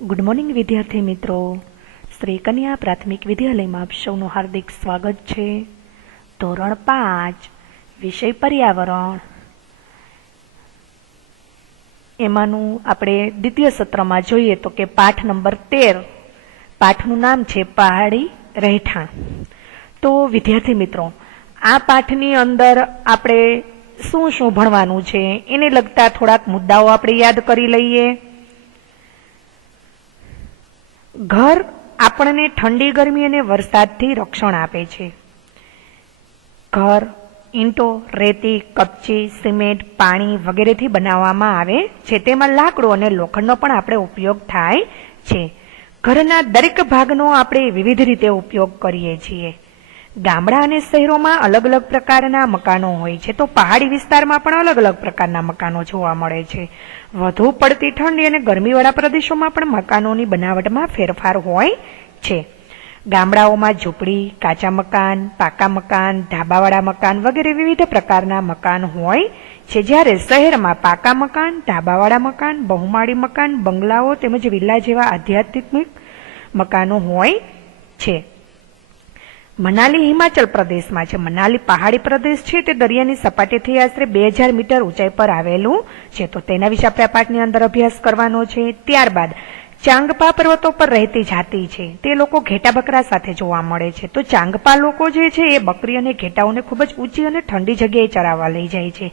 Good morning વિદ્યાર્થી મિત્રો, શ્રી કન્યા પ્રાથમિક વિદ્યાલયમાં આપ સૌનું હાર્દિક સ્વાગત છે. ધોરણ 5 વિષય પર્યાવરણ, એમાંનું આપણે દ્વિતીય સત્રમાં જોઈએ તો કે પાઠ નંબર 13, પાઠનું નામ છે પહાડી રહેઠાણ. તો વિદ્યાર્થી મિત્રો, આ પાઠની અંદર આપણે શું શું ભણવાનું છે એને લગતા થોડાક મુદ્દાઓ આપણે યાદ કરી લઈએ. ઘર આપણને ઠંડી, ગરમી અને વરસાદથી રક્ષણ આપે છે. ઘર ઈંટો, રેતી, કપચી, સિમેન્ટ, પાણી વગેરેથી બનાવવામાં આવે છે. તેમાં લાકડું અને લોખંડનો પણ આપણે ઉપયોગ થાય છે. ઘરના દરેક ભાગનો આપણે વિવિધ રીતે ઉપયોગ કરીએ છીએ. ગામડા અને શહેરોમાં અલગ અલગ પ્રકારના મકાનો હોય છે, તો પહાડી વિસ્તારમાં પણ અલગ અલગ પ્રકારના મકાનો જોવા મળે છે. વધુ પડતી ઠંડી અને ગરમીવાળા પ્રદેશોમાં પણ મકાનોની બનાવટમાં ફેરફાર હોય છે. ગામડાઓમાં ઝૂંપડી, કાચા મકાન, પાકા મકાન, ધાબાવાળા મકાન વગેરે વિવિધ પ્રકારના મકાન હોય છે. જ્યારે શહેરમાં પાકા મકાન, ધાબાવાળા મકાન, બહુમાળી મકાન, બંગલાઓ તેમજ વિલ્લા જેવા આધ્યાત્મિક મકાનો હોય છે. મનાલી હિમાચલ પ્રદેશમાં છે. મનાલી પહાડી પ્રદેશ છે, તે દરિયાની સપાટીથી આશરે 2000 મીટર ઊંચાઈ પર આવેલું છે. તો તેના વિશે આપણે આ પાઠની અંદર અભ્યાસ કરવાનો છે. ત્યારબાદ ચાંગપા પર્વતો પર રહેતી જાતિ છે, તે લોકો ઘેટા બકરા સાથે જોવા મળે છે. તો ચાંગપા લોકો જે છે એ બકરી અને ઘેટાઓને ખૂબ જ ઊંચી અને ઠંડી જગ્યાએ ચરાવવા લઈ જાય છે.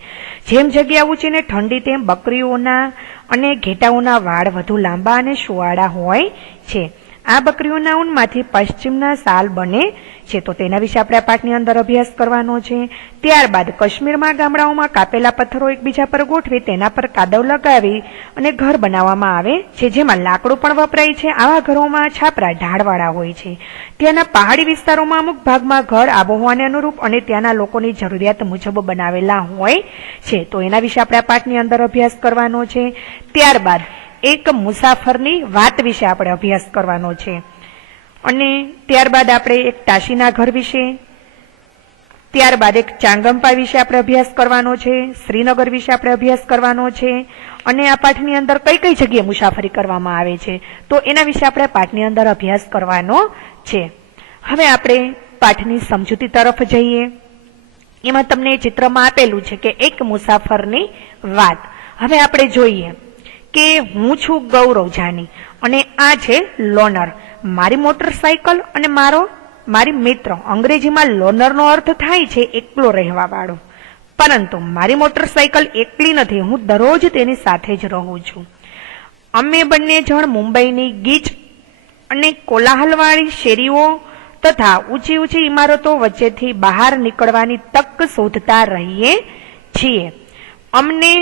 જેમ જગ્યા ઊંચી ને ઠંડી, તેમ બકરીઓના અને ઘેટાઓના વાળ વધુ લાંબા અને સુવાળા હોય છે. આ બકરીઓના ઊનમાંથી પશ્ચિમના શાલ બને છે. તો તેના વિશે આપણે આ પાઠની અંદર અભ્યાસ કરવાનો છે. ત્યારબાદ કાશ્મીરમાં ગામડાઓમાં કાપેલા પથ્થરો એકબીજા પર ગોઠવી તેના પર કાદવ લગાવી અને ઘર બનાવવામાં આવે છે, જેમાં લાકડું પણ વપરાય છે. આવા ઘરોમાં છાપરા ઢાળવાળા હોય છે. ત્યાંના પહાડી વિસ્તારોમાં અમુક ભાગમાં ઘર આબોહવાને અનુરૂપ અને ત્યાંના લોકોની જરૂરિયાત મુજબ બનાવેલા હોય છે. તો એના વિશે આપણે આ પાઠની અંદર અભ્યાસ કરવાનો છે. ત્યારબાદ એક મુસાફરની વાત વિશે આપણે અભ્યાસ કરવાનો છે, અને ત્યારબાદ આપણે એક ટાશીના ઘર વિશે, ત્યારબાદ એક ચાંગમ્પા વિશે આપણે અભ્યાસ કરવાનો છે. શ્રીનગર વિશે આપણે અભ્યાસ કરવાનો છે. અને આ પાઠની અંદર કઈ કઈ જગ્યાએ મુસાફરી કરવામાં આવે છે, તો એના વિશે આપણે પાઠની અંદર અભ્યાસ કરવાનો છે. હવે આપણે પાઠની સમજૂતી તરફ જઈએ. એમાં તમને ચિત્રમાં આપેલું છે કે એક મુસાફરની વાત. હવે આપણે જોઈએ કે હું છું ગૌરવ જાની અને આ છે લોનર, મારી મોટરસાયકલ અને મારી મિત્ર. અંગ્રેજીમાં લોનરનો અર્થ થાય છે એકલો રહેવા વાળો, પરંતુ મારી મોટરસાયકલ એકલી નથી, હું દરરોજ તેની સાથે જ રહું છું. અમે બંને જણ મુંબઈની ગીચ અને કોલાહલવાળી શેરીઓ તથા ઊંચી ઊંચી ઇમારતો વચ્ચેથી બહાર નીકળવાની તક શોધતા રહીએ છીએ. અમને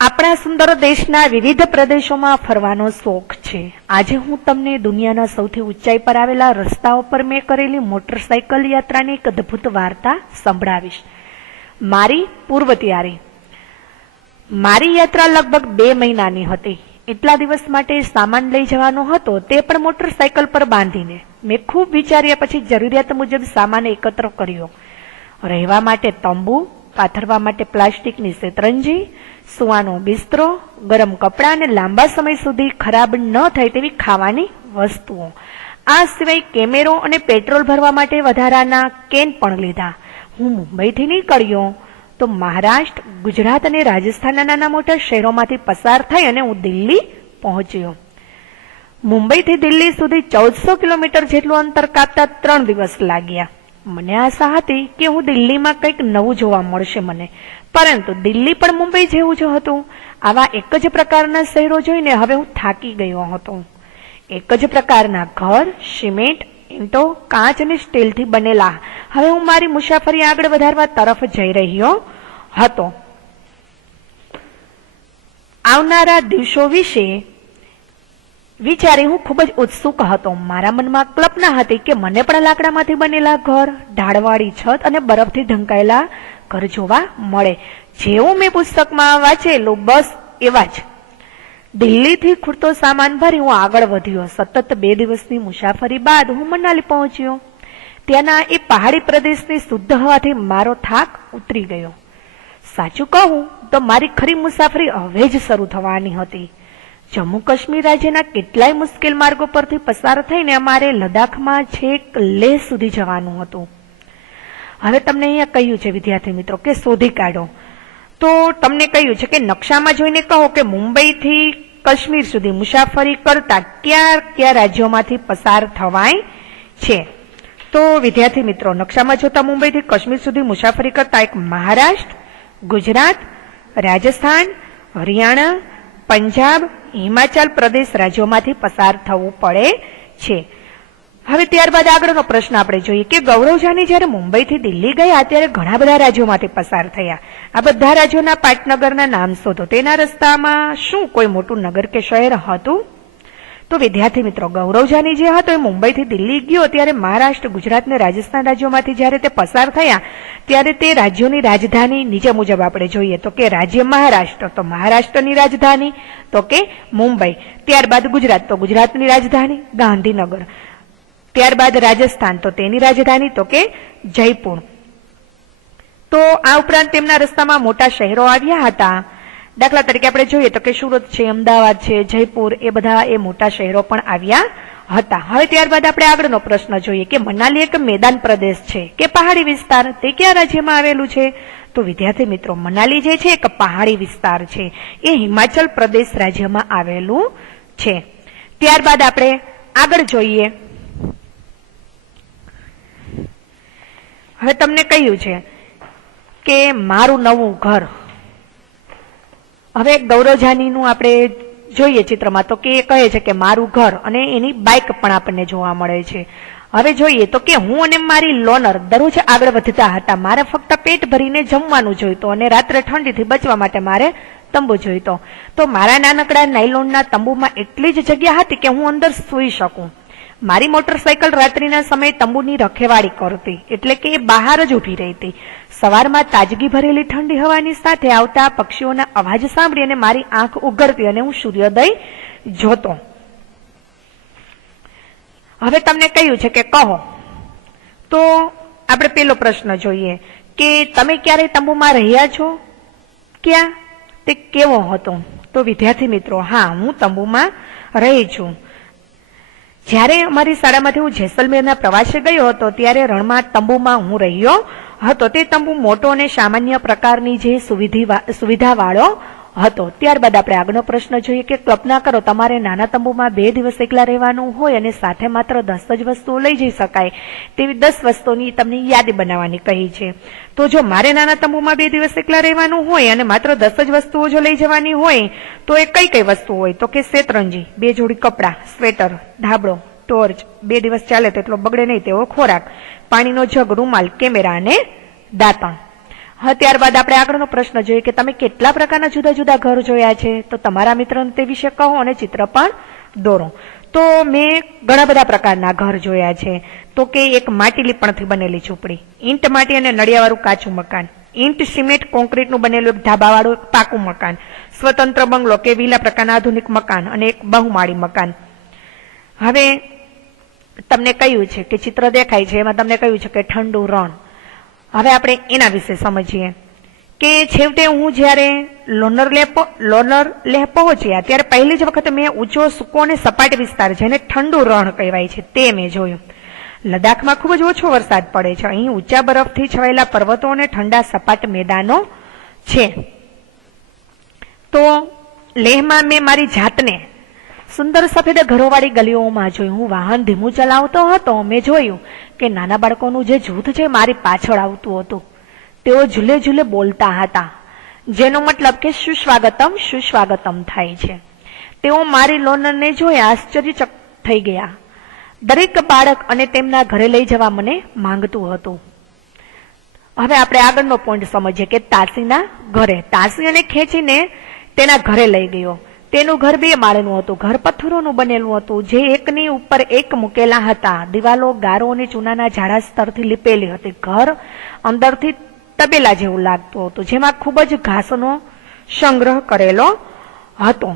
આપણા સુંદર દેશના વિવિધ પ્રદેશોમાં ફરવાનો શોખ છે. આજે હું તમને દુનિયાના સૌથી ઊંચાઈ પર આવેલા રસ્તાઓ પર મેં કરેલી મોટરસાયકલ યાત્રાની એક અદ્ભુત વાર્તા સંભળાવીશ. મારી પૂર્વ તૈયારી. મારી યાત્રા લગભગ 2 મહિનાની હતી. એટલા દિવસ માટે સામાન લઈ જવાનો હતો, તે પણ મોટરસાયકલ પર બાંધીને. મેં ખૂબ વિચાર્યા પછી જરૂરિયાત મુજબ સામાન એકત્ર કર્યો. રહેવા માટે તંબુ, પાથરવા માટે પ્લાસ્ટિકની શેતરંજી, સુવાનો બિસ્તરો, ગરમ કપડાં અને લાંબા સમય સુધી ખરાબ ન થાય તેવી ખાવાની વસ્તુઓ. આ સિવાય કેમેરો અને પેટ્રોલ ભરવા માટે વધારાના કેન પણ લીધા. હું મુંબઈથી નીકળ્યો તો મહારાષ્ટ્ર, ગુજરાત અને રાજસ્થાનના નાના મોટા શહેરોમાંથી પસાર થઈ અને હું દિલ્હી પહોંચ્યો. મુંબઈથી દિલ્હી સુધી 1400 કિલોમીટર જેટલું અંતર કાપતા 3 દિવસ લાગ્યા. મને આશા હતી કે હું દિલ્હીમાં કંઈક નવું જોવા મળશે મને, પરંતુ દિલ્હી પણ મુંબઈ જેવું જ હતું. આવા એક જ પ્રકારના શહેરો જોઈને હવે હું થાકી ગયો હતો. એક જ પ્રકારના ઘર, સિમેન્ટ, ઈંટો, કાચ અને સ્ટીલથી બનેલા. હવે હું મારી મુસાફરી આગળ વધારવા તરફ જઈ રહ્યો હતો. આવનારા દિવસો વિશે વિચારી હું ખૂબ જ ઉત્સુક હતો. મારા મનમાં કલ્પના હતી કે મને પણ લાકડામાંથી બનેલા ઘર, ઢાળવાળી છત અને બરફથી ઢંકાયેલા ઘર જોવા મળે, જેવું મેં પુસ્તકમાં વાંચેલું બસ એવા જ. દિલ્હીથી ખૂટતો સામાન ભરી હું આગળ વધ્યો. સતત 2 દિવસની મુસાફરી બાદ હું મનાલી પહોંચ્યો. ત્યાંના એ પહાડી પ્રદેશની શુદ્ધ હવાથી મારો થાક ઉતરી ગયો. સાચું કહું તો મારી ખરી મુસાફરી હવે જ શરૂ થવાની હતી. જમ્મુ કાશ્મીર રાજ્યના કેટલાય મુશ્કેલ માર્ગો પરથી પસાર થઈને અમારે લદ્દાખમાં છેક લેહ સુધી જવાનું હતું. હવે તમને અહીંયા કહ્યું છે વિદ્યાર્થી મિત્રો કે શોધી કાઢો. તો તમને કહ્યું છે કે નકશામાં જોઈને કહો કે મુંબઈથી કાશ્મીર સુધી મુસાફરી કરતા કયા કયા રાજ્યોમાંથી પસાર થવાય છે. તો વિદ્યાર્થી મિત્રો, નકશામાં જોતા મુંબઈથી કાશ્મીર સુધી મુસાફરી કરતા એક મહારાષ્ટ્ર, ગુજરાત, રાજસ્થાન, હરિયાણા, પંજાબ, હિમાચલ પ્રદેશ રાજ્યોમાંથી પસાર થવું પડે છે. હવે ત્યારબાદ આગળનો પ્રશ્ન આપણે જોઈએ કે ગૌરવ જાની જ્યારે મુંબઈથી દિલ્હી ગયા ત્યારે ઘણા બધા રાજ્યોમાંથી પસાર થયા. આ બધા રાજ્યોના પાટનગરના નામ શોધો. તેના રસ્તામાં શું કોઈ મોટું નગર કે શહેર હતું? તો વિદ્યાર્થી મિત્રો, ગૌરવ જાની જે હતો એ મુંબઈથી દિલ્હી ગયો ત્યારે મહારાષ્ટ્ર, ગુજરાત ને રાજસ્થાન રાજ્યોમાંથી જ્યારે તે પસાર થયા ત્યારે તે રાજ્યોની રાજધાની નીચે મુજબ આપણે જોઈએ તો કે રાજ્ય મહારાષ્ટ્ર, તો મહારાષ્ટ્રની રાજધાની તો કે મુંબઈ. ત્યારબાદ ગુજરાત, તો ગુજરાતની રાજધાની ગાંધીનગર. ત્યારબાદ રાજસ્થાન, તો તેની રાજધાની તો કે જયપુર. તો આ ઉપરાંત તેમના રસ્તામાં મોટા શહેરો આવ્યા હતા. દાખલા તરીકે આપણે જોઈએ તો કે સુરત છે, અમદાવાદ છે, જયપુર, એ બધા એ મોટા શહેરો પણ આવ્યા હતા. હવે ત્યારબાદ આપણે આગળનો પ્રશ્ન જોઈએ કે મનાલી એક મેદાન પ્રદેશ છે કે પહાડી વિસ્તાર, તે કયા રાજ્યમાં આવેલું છે? તો વિદ્યાર્થી મિત્રો, મનાલી જે છે એક પહાડી વિસ્તાર છે, એ હિમાચલ પ્રદેશ રાજ્યમાં આવેલું છે. ત્યારબાદ આપણે આગળ જોઈએ. હવે તમને કહ્યું છે કે મારું નવું ઘર. હવે ગૌરવ જાનીનું આપણે જોઈએ ચિત્રમાં તો કે કહે છે કે મારું ઘર, અને એની બાઇક પણ આપણને જોવા મળે છે. હવે જોઈએ તો કે હું અને મારી લોનર દરરોજ આગળ વધતા હતા. મારે ફક્ત પેટ ભરીને જમવાનું જોઈતું અને રાત્રે ઠંડીથી બચવા માટે મારે તંબુ જોઈતો. તો મારા નાનકડા નાયલોનના તંબુમાં એટલી જ જગ્યા હતી કે હું અંદર સૂઈ શકું. મારી મોટરસાયકલ રાત્રિના સમયે તંબુની રખેવાળી કરતી, એટલે કે એ બહાર જ ઊભી રહેતી. સવારમાં તાજગી ભરેલી ઠંડી હવાની સાથે આવતા પક્ષીઓના અવાજ સાંભળી અને મારી આંખ ઉઘડતી અને હું સૂર્યોદય જોતો. હવે તમને કહ્યું છે કે કહો. તો આપણે પેલો પ્રશ્ન જોઈએ કે તમે ક્યારે તંબુમાં રહ્યા છો? ક્યાં? તે કેવો હતો? તો વિદ્યાર્થી મિત્રો, હા, હું તંબુમાં રહી છું. જ્યારે અમારી શાળામાંથી હું જેસલમેરના પ્રવાસે ગયો હતો ત્યારે રણમાં તંબુમાં હું રહ્યો હતો. તે તંબુ મોટો અને સામાન્ય પ્રકારની જે સુવિધાવાળો હતો. ત્યારબાદ આપણે આગળનો પ્રશ્ન જોઈએ કે કલ્પના કરો તમારે નાના તંબુમાં 2 દિવસ એકલા રહેવાનું હોય અને સાથે માત્ર 10 જ વસ્તુઓ લઈ જઈ શકાય તેવી 10 વસ્તુઓની તમને યાદી બનાવવાની કહી છે. તો જો મારે નાના તંબુમાં 2 દિવસ એકલા રહેવાનું હોય અને માત્ર 10 જ વસ્તુઓ જો લઈ જવાની હોય તો એ કઈ કઈ વસ્તુ હોય? તો કે શેતરંજી, 2 જોડી કપડાં, સ્વેટર, ધાબળો, ટોર્ચ, 2 દિવસ ચાલે તેટલો બગડે નહીં તેવો ખોરાક, પાણીનો જગ, રૂમાલ, કેમેરા અને દાંતણ. હા, ત્યારબાદ આપણે આગળનો પ્રશ્ન જોઈએ કે તમે કેટલા પ્રકારના જુદા જુદા ઘર જોયા છે? તો તમારા મિત્રોને તે વિશે કહો અને ચિત્ર પણ દોરો. તો મેં ઘણા બધા પ્રકારના ઘર જોયા છે. તો કે એક માટી લીપણથી બનેલી ઝૂંપડી, ઈંટ માટી અને નળિયાવાળું કાચું મકાન, ઈંટ સિમેન્ટ કોન્ક્રીટનું બનેલું એક ધાબાવાળું એક પાકું મકાન, સ્વતંત્ર બંગલો કે વિલા પ્રકારના આધુનિક મકાન અને એક બહુમાળી મકાન. હવે તમને કહ્યું છે કે ચિત્ર દેખાય છે એમાં તમને કહ્યું છે કે ઠંડુ રણ. હવે આપણે એના વિશે સમજીએ કે છેવટે હું જ્યારે લોનર લેહ પહોંચ્યા ત્યારે પહેલી જ વખત મેં ઊંચો, સૂકો અને સપાટ વિસ્તાર જેને ઠંડુ રણ કહેવાય છે તે મેં જોયું. લદ્દાખમાં ખૂબ જ ઓછો વરસાદ પડે છે. અહીં ઊંચા બરફથી છવાયેલા પર્વતો અને ઠંડા સપાટ મેદાનો છે. તો લેહમાં મેં મારી જાતને સુંદર સફેદ ઘરોવાળી ગલીઓમાં જોયું. હું વાહન ધીમું ચલાવતો હતો. મેં જોયું કે નાના બાળકોનું જે જૂથ છે મારી પાછળ આવતું હતું. તેઓ ઝૂલે ઝૂલે બોલતા હતા, જેનો મતલબ કે સુસ્વાગતમ સુસ્વાગતમ થાય છે. તેઓ મારી લોનરને જોઈ આશ્ચર્યચકિત થઈ ગયા. દરેક બાળક અને તેમના ઘરે લઈ જવા મને માંગતું હતું. હવે આપણે આગળનો પોઈન્ટ સમજીએ કે તાસીના ઘરે. તાસી અને ખેંચીને તેના ઘરે લઈ ગયો. તેનું ઘર 2 માળનું હતું. ઘર પથ્થરોનું બનેલું હતું જે એકની ઉપર એક મૂકેલા હતા. દિવાલો ગારો અને ચૂનાના જાડા સ્તરથી લીપેલી હતી. ઘર અંદરથી તબેલા જેવું લાગતું હતું જેમાં ખૂબ જ ઘાસનો સંગ્રહ કરેલો હતો.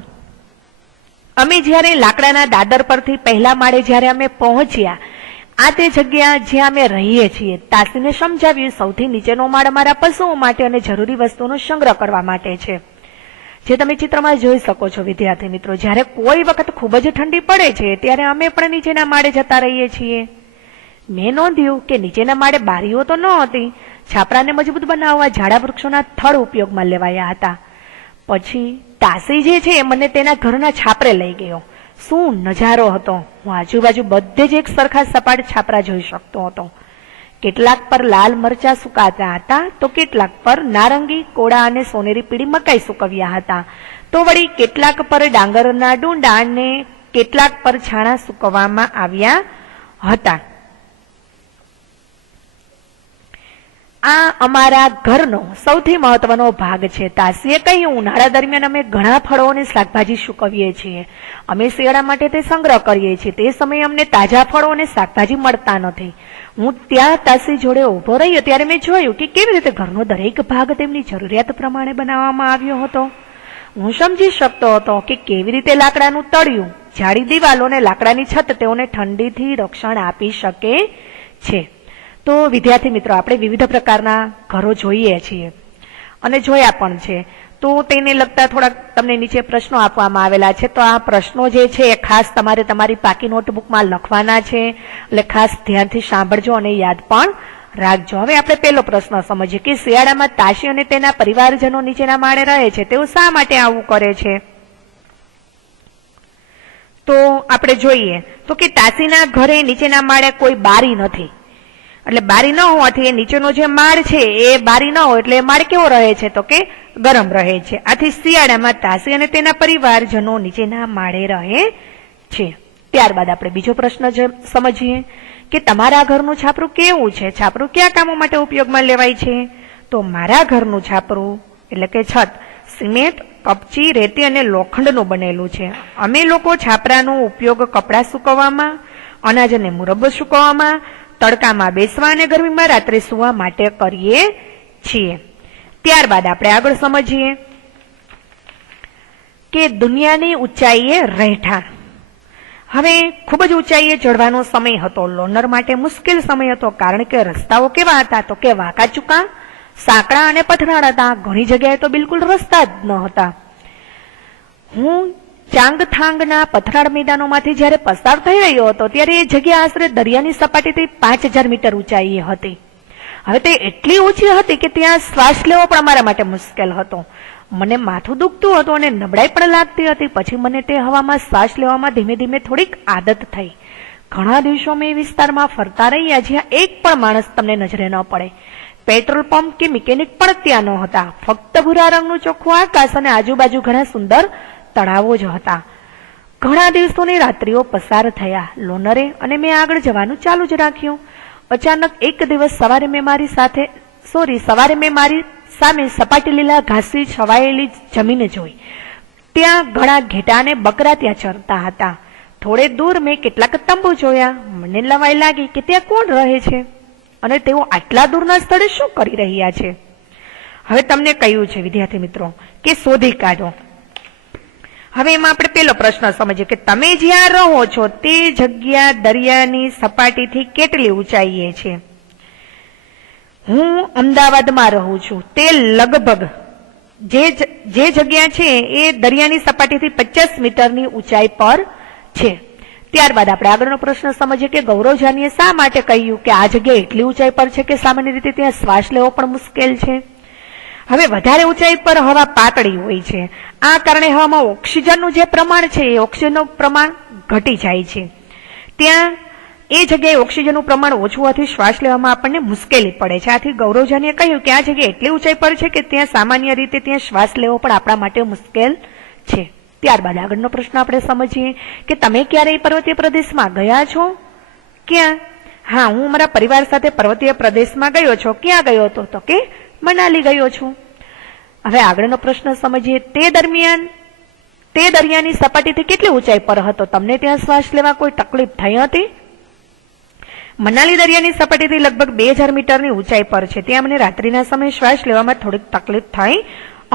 અમે જ્યારે લાકડાના દાદર પરથી પહેલા માળે જ્યારે અમે પહોંચ્યા આ તે જગ્યા જ્યાં અમે રહીએ છીએ. તાસીને સમજાવ્યું, સૌથી નીચેનો માળ અમારા પશુઓ માટે અને જરૂરી વસ્તુનો સંગ્રહ કરવા માટે છે. જે તમે ચિત્રમાં જોઈ શકો છો વિદ્યાર્થી મિત્રો, જ્યારે કોઈ વખત ખૂબ જ ઠંડી પડે છે ત્યારે અમે પણ નીચેના માળે જતા રહીએ છીએ. મેં નોંધ્યું કે નીચેના માળે બારીઓ તો ન હતી. છાપરાને મજબૂત બનાવવા ઝાડા વૃક્ષોના થડ ઉપયોગમાં લેવાયા હતા. પછી તાસી જે છે એ મને તેના ઘરના છાપરે લઈ ગયો. શું નજારો હતો! હું આજુબાજુ બધે જ એક સરખા સપાટ છાપરા જોઈ શકતો હતો. કેટલાક પર લાલ મરચા સુકાતા હતા, તો કેટલાક પર નારંગી, કોળા અને સોનેરી પીળી મકાઈ સુકવ્યા હતા. તો વળી કેટલાક પર ડાંગરના ડુંડા અને કેટલાક પર છાણા સુકવવામાં આવ્યા હતા. આ અમારા ઘરનો સૌથી મહત્વનો ભાગ છે. તાસીએ કહ્યું, ઉનાળા દરમિયાન અમે ઘણા ફળો અને શાકભાજી સુકવીએ છીએ. અમે શિયાળા માટે તે સંગ્રહ કરીએ છીએ. તે સમયે અમને તાજા ફળો અને શાકભાજી મળતા નથી. હું ત્યાં તાસી જોડે ઉભો રહ્યો ત્યારે મેં જોયું કે કેવી રીતે ઘરનો દરેક ભાગ તેમની જરૂરિયાત પ્રમાણે બનાવવામાં આવ્યો હતો. હું સમજી શકતો હતો કે કેવી રીતે લાકડાનું તળિયું, જાડી દિવાલો અને લાકડાની છત તેઓને ઠંડીથી રક્ષણ આપી શકે છે. તો વિદ્યાર્થી મિત્રો, આપણે વિવિધ પ્રકારના ઘરો જોઈએ છીએ અને જોયા પણ છે. તો તેને લગતા થોડાક તમને નીચે પ્રશ્નો આપવામાં આવેલા છે. તો આ પ્રશ્નો જે છે એ ખાસ તમારે તમારી પાકી નોટબુકમાં લખવાના છે, એટલે ખાસ ધ્યાનથી સાંભળજો અને યાદ પણ રાખજો. હવે આપણે પહેલો પ્રશ્ન સમજીએ કે શિયાળામાં તાશી અને તેના પરિવારજનો નીચેના માળે રહે છે, તેઓ શા માટે આવું કરે છે? તો આપણે જોઈએ તો કે તાશીના ઘરે નીચેના માળે કોઈ બારી નથી. એટલે બારી ન હોવાથી એ નીચેનો જે માળ છે એ બારી ન હોય એટલે માળ કેવો રહે છે? તો કે ગરમ રહે છે. આથી શિયાળામાં તાશી અને તેના પરિવારજનો નીચેના માળે રહે છે. ત્યારબાદ આપણે બીજો પ્રશ્ન સમજીએ કે તમારા ઘરનું છાપરું કેવું છે? છાપરું કયા કામો માટે ઉપયોગમાં લેવાય છે? તો મારા ઘરનું છાપરું એટલે કે છત સિમેન્ટ, કપચી, રેતી અને લોખંડનું બનેલું છે. અમે લોકો છાપરાનો ઉપયોગ કપડાં સુકવવામાં, અનાજ અને મુરબ્બો સુકવવામાં, તડકામાં બેસવા અને ગરમીમાં રાત્રે સુવા માટે કરીએ છીએ. ત્યારબાદ આપણે આગળ સમજીએ કે દુનિયાની ઊંચાઈએ રહેઠાણ. હવે ખૂબ જ ઊંચાઈએ ચડવાનો સમય હતો. લોનર માટે મુશ્કેલ સમય હતો, કારણ કે રસ્તાઓ કેવા હતા? તો કે વાંકા ચૂકા, સાંકડા અને પથરાળ હતા. ઘણી જગ્યાએ તો બિલકુલ રસ્તા જ ન હતા. હું ચાંગથાંગના પથરાળ મેદાનોમાંથી જ્યારે પસાર થઈ રહ્યો હતો ત્યારે એ જગ્યા આશરે દરિયાની સપાટીથી 5000 મીટર ઊંચાઈએ હતી. હવે તે એટલી ઊંચી હતી કે ત્યાં શ્વાસ લેવો પણ અમારા માટે મુશ્કેલ હતો. મને માથું દુખતું હતું અને નબળાઈ પણ લાગતી હતી. પછી મને તે હવામાં શ્વાસ લેવામાં ધીમે ધીમે થોડીક આદત થઈ. ઘણા દિવસો મેં એ વિસ્તારમાં ફરતા રહ્યા જ્યાં એક પણ માણસ તમને નજરે ન પડે. પેટ્રોલ પંપ કે મિકેનિક પણ ત્યાં ન હતા. ફક્ત ભૂરા રંગનું ચોખ્ખું આકાશ અને આજુબાજુ ઘણા સુંદર તળાવો જ હતા. ઘણા દિવસોની રાત્રિઓ પસાર થયા લોનરે અને મેં આગળ જવાનું ચાલુ જ રાખ્યું. અચાનક એક દિવસ સવારે મેં મારી સામે સપાટી લીલા ઘાસથી છવાયેલી જમીન જોઈ. ત્યાં ઘણા ઘેટા અને બકરા ત્યાં ચરતા હતા. થોડે દૂર મેં કેટલાક તંબુ જોયા. મને નવાઈ લાગી કે ત્યાં કોણ રહે છે અને તેઓ આટલા દૂરના સ્થળે શું કરી રહ્યા છે? હવે તમને કહ્યું છે વિદ્યાર્થી મિત્રો કે શોધી કાઢો. હવે એમાં આપણે પહેલો પ્રશ્ન સમજીએ કે તમે જ્યાં રહો છો તે જગ્યા દરિયાની સપાટીથી કેટલી ઊંચાઈએ છે? હું અમદાવાદમાં રહું છું. તે લગભગ જે જગ્યા છે એ દરિયાની સપાટીથી 50 મીટરની ઊંચાઈ પર છે. ત્યારબાદ આપણે આગળનો પ્રશ્ન સમજીએ કે ગૌરવજાનીએ શા માટે કહ્યું કે આ જગ્યા એટલી ઊંચાઈ પર છે કે સામાન્ય રીતે ત્યાં શ્વાસ લેવો પણ મુશ્કેલ છે? હવે વધારે ઊંચાઈ પર હવા પાતળી હોય છે. આ કારણે હવામાં ઓક્સિજનનું જે પ્રમાણ છે એ ઓક્સિજનનું પ્રમાણ ઘટી જાય છે. ત્યાં એ જગ્યાએ ઓક્સિજનનું પ્રમાણ ઓછું હોવાથી શ્વાસ લેવામાં આપણને મુશ્કેલી પડે છે. આથી ગૌરવજાનીએ કહ્યું કે આ જગ્યા એટલી ઊંચાઈ પર છે કે ત્યાં સામાન્ય રીતે ત્યાં શ્વાસ લેવો પણ આપણા માટે મુશ્કેલ છે. ત્યારબાદ આગળનો પ્રશ્ન આપણે સમજીએ કે તમે ક્યારેય પર્વતીય પ્રદેશમાં ગયા છો? ક્યાં? હા, હું મારા પરિવાર સાથે પર્વતીય પ્રદેશમાં ગયો છું. ક્યાં ગયો હતો? તો કે મનાલી ગયો છું. હવે આગળનો પ્રશ્ન સમજીએ તે દરિયાની સપાટીથી કેટલી ઊંચાઈ પર હતો? તમને ત્યાં શ્વાસ લેવા કોઈ તકલીફ થઈ હતી? મનાલી દરિયાની સપાટીથી લગભગ 2000 મીટરની ઊંચાઈ પર છે. ત્યાં મને રાત્રિના સમયે શ્વાસ લેવામાં થોડીક તકલીફ થઈ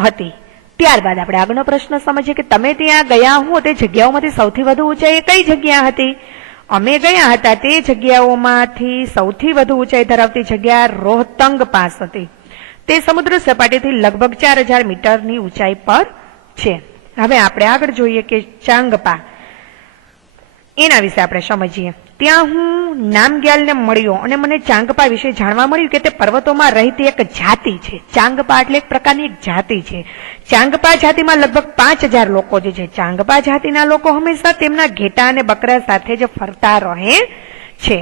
હતી. ત્યારબાદ આપણે આગળનો પ્રશ્ન સમજીએ કે તમે ત્યાં ગયા હો તે જગ્યાઓમાંથી સૌથી વધુ ઊંચાઈ કઈ જગ્યા હતી? અમે ગયા હતા તે જગ્યાઓમાંથી સૌથી વધુ ઊંચાઈ ધરાવતી જગ્યા રોહતંગ પાસ હતી. તે સમુદ્ર સપાટીથી લગભગ 4000 મીટરની ઊંચાઈ પર છે. હવે આપણે આગળ જોઈએ કે ચાંગપા, એના વિશે આપણે સમજીએ. ત્યાં હું નામગ્યાલને મળ્યો અને મને ચાંગપા વિશે જાણવા મળ્યું કે તે પર્વતોમાં રહેતી એક જાતિ છે. ચાંગપા એટલે એક પ્રકારની એક જાતિ છે. ચાંગપા જાતિમાં લગભગ 5000 લોકો જે છે. ચાંગપા જાતિના લોકો હંમેશા તેમના ઘેટા અને બકરા સાથે જ ફરતા રહે છે.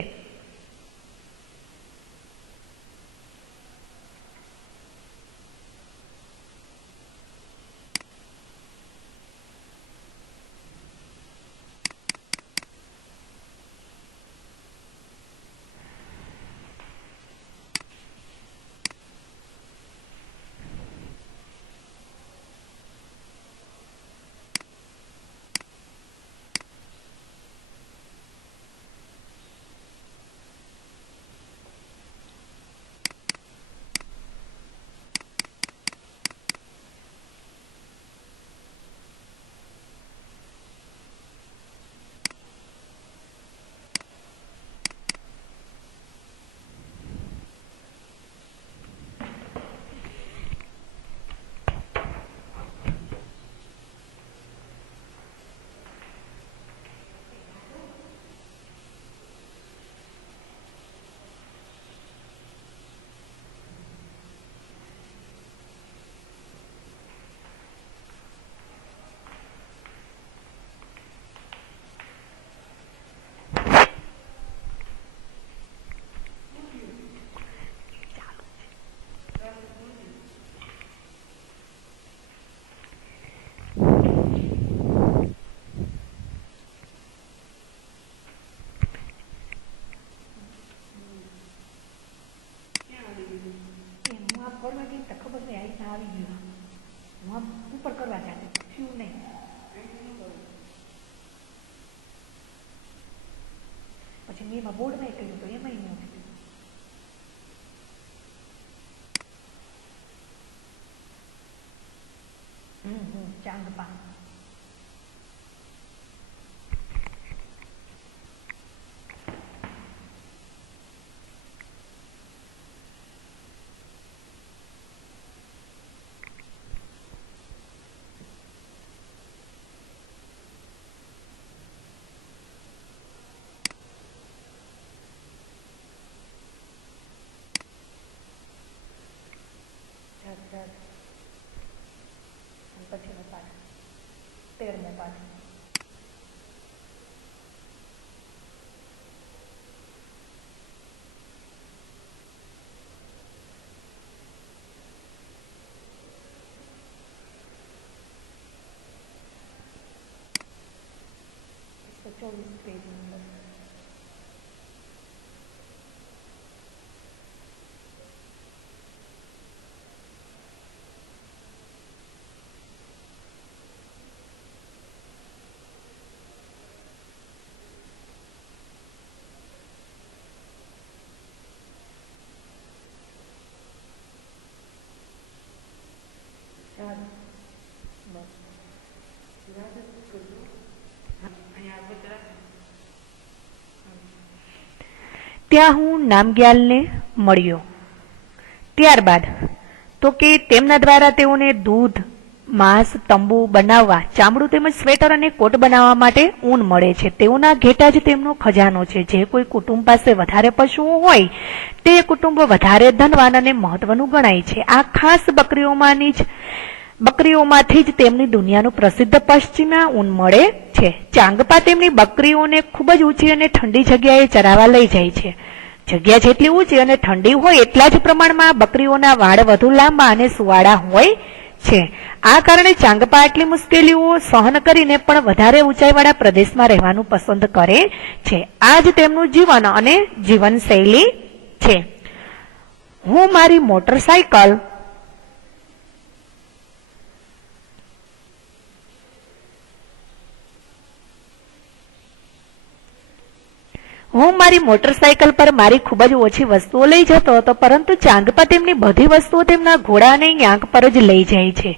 ખબર નહીં આવી ગયું, હું ઉપર કરવા જાતે શું નહીં. પછી મેં એમાં બોર્ડમાં કર્યું તો એમાં ન ચાંગપા. પછી પાઠ 13મો પાઠ. તો 24 પેજ નંબર. ત્યાં હું નામગ્યાલને મળ્યો. ત્યારબાદ તો કે તેમના દ્વારા તેઓને દૂધ, માંસ, તંબુ બનાવવા, ચામડું તેમજ સ્વેટર અને કોટ બનાવવા માટે ઊન મળે છે. તેઓના ઘેટા જ તેમનો ખજાનો છે. જે કોઈ કુટુંબ પાસે વધારે પશુઓ હોય તે કુટુંબ વધારે ધનવાન અને મહત્વનું ગણાય છે. આ ખાસ બકરીઓમાંથી જ તેમની દુનિયાનું પ્રસિદ્ધ પશ્ચિમા ઊન મળે છે. ચાંગપા તેમની બકરીઓને ખૂબ જ ઊંચી અને ઠંડી જગ્યાએ ચરાવવા લઈ જાય છે. જગ્યા જેટલી ઊંચી અને ઠંડી હોય એટલા જ પ્રમાણમાં બકરીઓના વાળ વધુ લાંબા અને સુવાળા હોય છે. આ કારણે ચાંગપા આટલી મુશ્કેલીઓ સહન કરીને પણ વધારે ઊંચાઈવાળા પ્રદેશમાં રહેવાનું પસંદ કરે છે. આ જ તેમનું જીવન અને જીવનશૈલી છે. હું મારી મોટરસાયકલ હું મારી મોટરસાયકલ પર મારી ખૂબ જ ઓછી વસ્તુઓ લઈ જતો હતો, પરંતુ ચાંગપા તેમની બધી વસ્તુઓ તેમના ઘોડા અને યાંક પર જ લઈ જાય છે.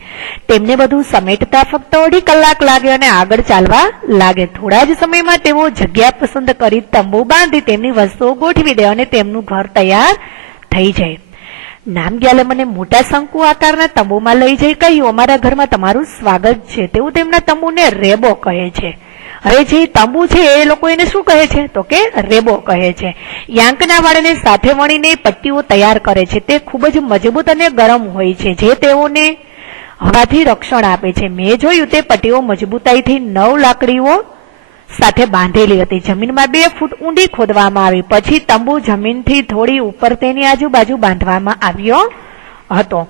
તેમને બધું સમેટતા ફક્ત 1.5 કલાક લાગે અને આગળ ચાલવા લાગે. થોડા જ સમયમાં તેઓ જગ્યા પસંદ કરી તંબુ બાંધી તેમની વસ્તુઓ ગોઠવી દે અને તેમનું ઘર તૈયાર થઈ જાય. નામગ્યાલે મને મોટા શંકુ આકારના તંબુમાં લઈ જઈ કહ્યું, અમારા ઘરમાં તમારું સ્વાગત છે. તેઓ તેમના તંબુને રેબો કહે છે. હવે જે તંબુ છે એ લોકો એને શું કહે છે? તો કે રેબો કહે છે. યાંકના વાળને સાથે વણીને પટ્ટીઓ તૈયાર કરે છે. તે ખૂબ જ મજબૂત અને ગરમ હોય છે, જે તેઓને હવાથી રક્ષણ આપે છે. મેં જોયું તે પટ્ટીઓ મજબૂતાઈથી 9 લાકડીઓ સાથે બાંધેલી હતી. જમીનમાં 2 ફૂટ ઊંડી ખોદવામાં આવી. પછી તંબુ જમીનથી થોડી ઉપર તેની આજુબાજુ બાંધવામાં આવ્યો હતો.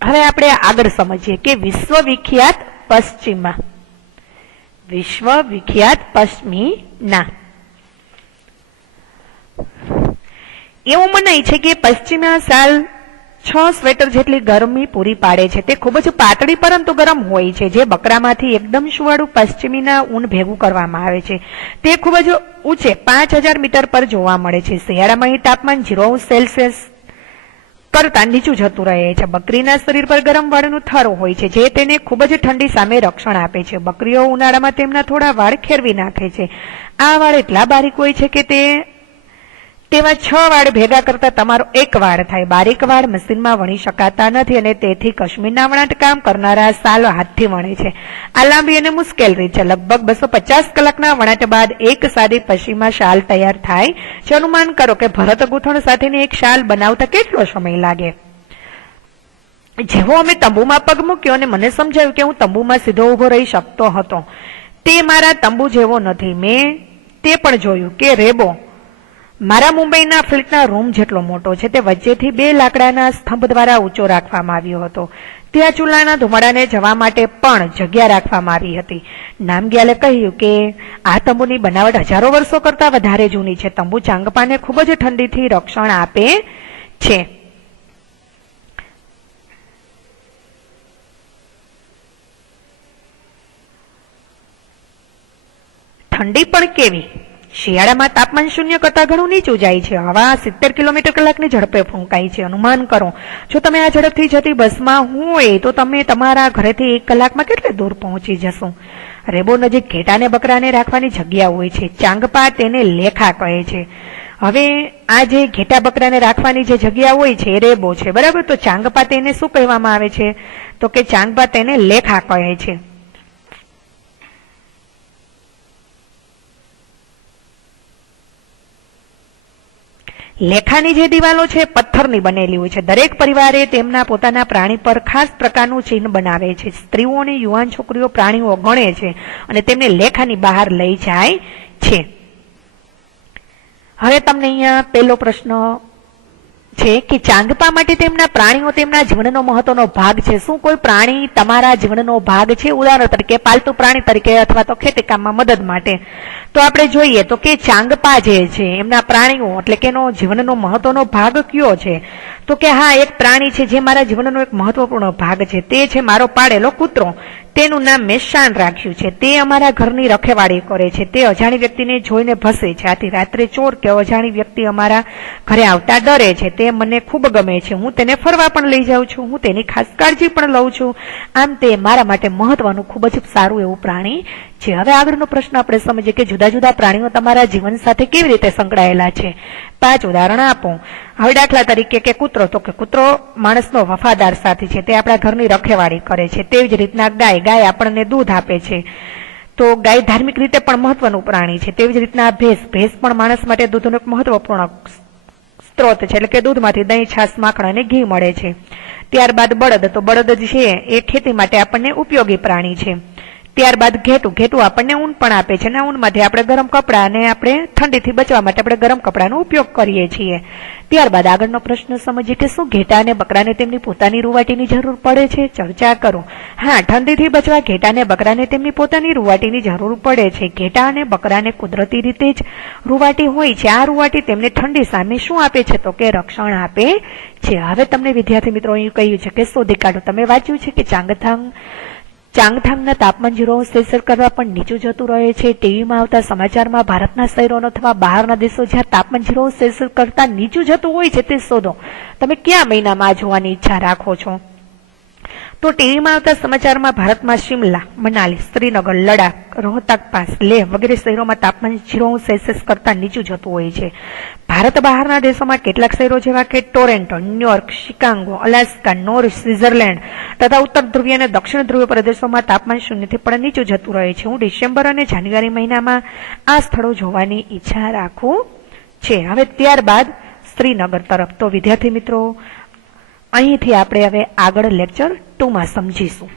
હવે આપણે આગળ સમજીએ કે વિશ્વવિખ્યાત પશ્ચિમના એવું મનાય છે કે પશ્ચિમા શાલ 6 સ્વેટર જેટલી ગરમી પૂરી પાડે છે. તે ખૂબ જ પાતળી પરંતુ ગરમ હોય છે, જે બકરામાંથી એકદમ સુવાળું પશ્ચિમીના ઊન ભેગું કરવામાં આવે છે. તે ખૂબ જ ઊંચે 5000 મીટર પર જોવા મળે છે. શિયાળામાં અહીં તાપમાન 0 સેલ્સિયસ કરતા નીચું જતું રહે છે. બકરીના શરીર પર ગરમ વાળનું થર હોય છે, જે તેને ખૂબ જ ઠંડી સામે રક્ષણ આપે છે. બકરીઓ ઉનાળામાં તેમના થોડા વાળ ખેરવી નાખે છે. આ વાળ એટલા બારીક હોય છે કે તેમાં 6 વાળ ભેગા કરતા તમારો 1 વાળ થાય. બારીક વાળ મશીનમાં વણી શકાતા નથી અને તેથી કાશ્મીરના વણાટ કામ કરનારા શાલ હાથથી વણે છે. આ લાંબી અને મુશ્કેલ રીત છે. લગભગ 250 કલાકના વણાટ બાદ એક સાદી પશ્ચિમા શાલ તૈયાર થાય છે. અનુમાન કરો કે ભરત ગૂંથણ સાથેની એક શાલ બનાવતા કેટલો સમય લાગે. જેવો અમે તંબુમાં પગ મૂક્યો અને મને સમજાયું કે હું તંબુમાં સીધો ઉભો રહી શકતો હતો. તે મારા તંબુ જેવો નથી. મેં તે પણ જોયું કે રેબો મારા મુંબઈના ફ્લેટના રૂમ જેટલો મોટો છે. તે વચ્ચેથી 2 લાકડાના સ્તંભ દ્વારા ઊંચો રાખવામાં આવ્યો હતો. ત્યાં ચૂલાના ધુમાડાને જવા માટે પણ જગ્યા રાખવામાં આવી હતી. નામગ્યાલે કહ્યું કે આ તંબુની બનાવટ હજારો વર્ષો કરતા વધારે જૂની છે. તંબુ ચાંગપાને ખૂબ જ ઠંડીથી રક્ષણ આપે છે. ઠંડી પણ કેવી! શિયાળામાં તાપમાન 0 કરતા ઘણું નીચું જાય છે. હવા 70 કિલોમીટર કલાકની ઝડપે ફૂંકાય છે. અનુમાન કરો, જો તમે આ ઝડપથી જતી બસમાં હોય તો તમે તમારા ઘરેથી 1 કલાકમાં કેટલે દૂર પહોંચી જશો. રેબો નજીક ઘેટા અને બકરાને રાખવાની જગ્યા હોય છે. ચાંગપા તેને લેખા કહે છે. હવે આ જે ઘેટા બકરાને રાખવાની જે જગ્યા હોય છે એ રેબો છે, બરાબર. તો ચાંગપા તેને શું કહેવામાં આવે છે? તો કે ચાંગપા તેને લેખા કહે છે. લેખાની જે દિવાલો છે પથ્થરની બનેલી હોય છે. દરેક પરિવારે તેમના પોતાના પ્રાણી પર ખાસ પ્રકારનું ચિહ્ન બનાવે છે. સ્ત્રીઓ અને યુવાન છોકરીઓ પ્રાણીઓ ગણે છે અને તેમને લેખાની બહાર લઈ જાય છે. હવે તમને અહીંયા પહેલો પ્રશ્ન છે કે ચાંગપા માટે તેમના પ્રાણીઓ તેમના જીવનનો મહત્વનો ભાગ છે. શું કોઈ પ્રાણી તમારા જીવનનો ભાગ છે? ઉદાહરણ તરીકે પાલતુ પ્રાણી તરીકે અથવા તો ખેતી કામમાં મદદ માટે. તો આપણે જોઈએ તો કે ચાંગપા જે છે એમના પ્રાણીઓ એટલે કે એનો જીવનનો મહત્વનો ભાગ કયો છે? તો કે હા, એક પ્રાણી છે જે મારા જીવનનો એક મહત્વપૂર્ણ ભાગ છે. તે છે મારો પાળેલો કૂતરો. તેનું નામ મેં શાન રાખ્યું છે. તે અમારા ઘરની રખેવાળી કરે છે. તે અજાણી વ્યક્તિને જોઈને ભસે છે. આથી રાત્રે ચોર કે અજાણી વ્યક્તિ અમારા ઘરે આવતા ડરે છે. તે મને ખૂબ ગમે છે. હું તેને ફરવા પણ લઈ જાઉં છું. હું તેની ખાસ કાળજી પણ લઉં છું. આમ તે મારા માટે મહત્વનું ખૂબ જ સારું એવું પ્રાણી છે. હવે આગળનો પ્રશ્ન આપણે સમજીએ કે જુદા જુદા પ્રાણીઓ તમારા જીવન સાથે કેવી રીતે સંકળાયેલા છે. 5 ઉદાહરણ આપો. હવે દાખલા તરીકે કે કૂતરો, તો કે કૂતરો માણસનો વફાદાર સાથી છે. તે આપણા ઘરની રખેવાળી કરે છે. તેવી જ રીતના ગાય આપણને દૂધ આપે છે. તો ગાય ધાર્મિક રીતે પણ મહત્વનું પ્રાણી છે. તેવી જ રીતના ભેંસ પણ માણસ માટે દૂધનો એક મહત્વપૂર્ણ સ્ત્રોત છે. એટલે કે દૂધમાંથી દહીં, છાશ, માખણ અને ઘી મળે છે. ત્યારબાદ બળદ, તો બળદ છે એ ખેતી માટે આપણને ઉપયોગી પ્રાણી છે. ત્યારબાદ ઘેટું આપણને ઊન પણ આપે છે. અને ઊનમાંથી આપણે ગરમ કપડાં અને આપણે ઠંડીથી બચવા માટે આપણે ગરમ કપડાનો ઉપયોગ કરીએ છીએ. ત્યારબાદ આગળનો પ્રશ્ન સમજીએ કે શું ઘેટા અને બકરાને તેમની પોતાની રૂવાટીની જરૂર પડે છે? ચર્ચા કરો. હા, ઠંડીથી બચવા ઘેટા અને બકરાને તેમની પોતાની રૂવાટીની જરૂર પડે છે. ઘેટા અને બકરાને કુદરતી રીતે જ રૂવાટી હોય છે. આ રૂવાટી તેમને ઠંડી સામે શું આપે છે? તો કે રક્ષણ આપે છે. હવે તમને વિદ્યાર્થી મિત્રો અહીં કહ્યું છે કે શોધી કાઢો. તમે વાંચ્યું છે કે ચાંગથાંગના તાપમાન 0 સેલ્સિયસ કરતા પણ નીચું જતું રહે છે. ટીવીમાં આવતા સમાચારમાં ભારતના શહેરોનો અથવા બહારના દેશો જ્યાં તાપમાન 0 સેલ્સિયસ કરતા નીચું જતું હોય છે તે શોધો. તમે કયા મહિનામાં આ જોવાની ઈચ્છા રાખો છો? તો ટીવીમાં આવતા સમાચારમાં ભારતમાં શિમલા, મનાલી, શ્રીનગર, લડાખ, રોહતક પાસ, લેહ વગેરે શહેરોમાં તાપમાન 0 સેલ્સિયસ કરતા નીચું જતું હોય છે. ભારત બહારના દેશોમાં કેટલાક શહેરો જેવા કે Toronto, New York, Chicago, Alaska, north, Switzerland તથા ઉત્તર ધ્રુવીય અને દક્ષિણ ધ્રુવીય પ્રદેશોમાં તાપમાન 0 થી પણ નીચું જતું રહે છે. હું ડિસેમ્બર અને જાન્યુઆરી મહિનામાં આ સ્થળો જોવાની ઈચ્છા રાખું છે. હવે ત્યારબાદ શ્રીનગર તરફ. તો વિદ્યાર્થી મિત્રો, અહીંથી આપણે હવે આગળ લેક્ચર 2માં સમજીશું.